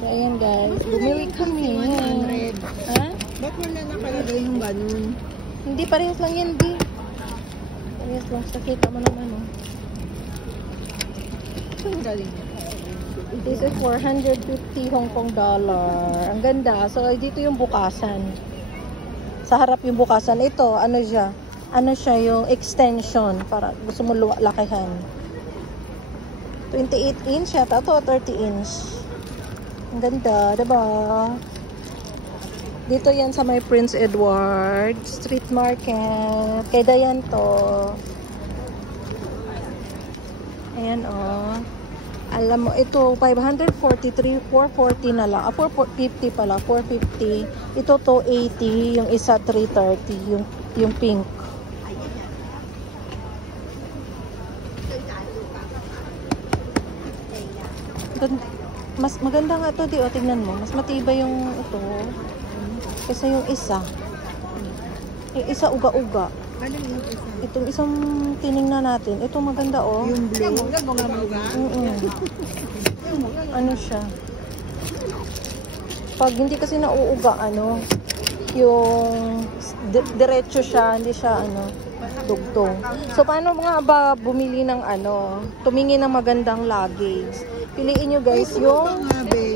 So, ayan guys. Bumili kami. Ha? Ba't wala nakalagay yung ganun? Hindi, parehas lang yan, di. Parehas lang. Sakita mo naman, oh. Ang galing. This is 450 Hong Kong dollar. Ang ganda. So, dito yung bukasan. Sa harap yung bukasan. Ito, ano siya? Ano siya yung extension para gusto mo lakihan. 28 inch yata. Ito, 30 inch. Ang ganda, diba? Dito yan sa may Prince Edward Street Market. Kay Dayan to. Ayan, oh. Alam mo, ito, 543, 440 na lang. 450 pala, 450. Ito, 280. Yung isa, 330. Yung pink. Mas maganda nga ito, di, o, tignan mo. Mas matibay yung ito. Kasi yung isa. Yung isa, uga-uga. Ano yung isa? Itong isang tiningnan natin. Ito maganda, oh. Yung blue? Ano siya? Pag hindi kasi nauuga, ano, yung diretso siya, hindi siya, ano, dugtong. So, paano mga ba bumili ng, ano, tumingin ng magandang luggage? Piliin nyo, guys, yung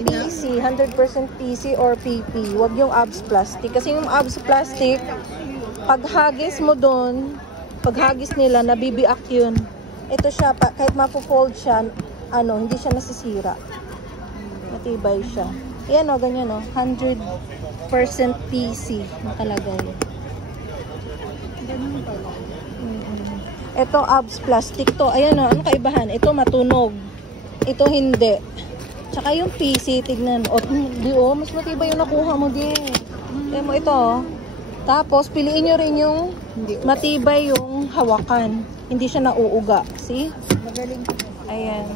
PC, 100% PC or PP. Huwag yung ABS plastic. Kasi yung ABS plastic, pag hagis mo doon, pag hagis nila, nabibiak yun. Ito siya, kahit mapo-fold siya, ano, hindi siya nasisira. Matibay siya. Ayan, o, ganyan, o. 100% PC nakalagay. Ganun pala. Ito, ABS plastic to. Ayan, o, anong kaibahan? Ito, matunog. Ito, hindi. Tsaka yung PC, tignan. O, di, o, mas matibay yung nakuha mo, di. Ayan mo, ito, o. Tapos, piliin nyo rin yung matibay yung hawakan. Hindi siya nauuga. See? Magaling. Ayan.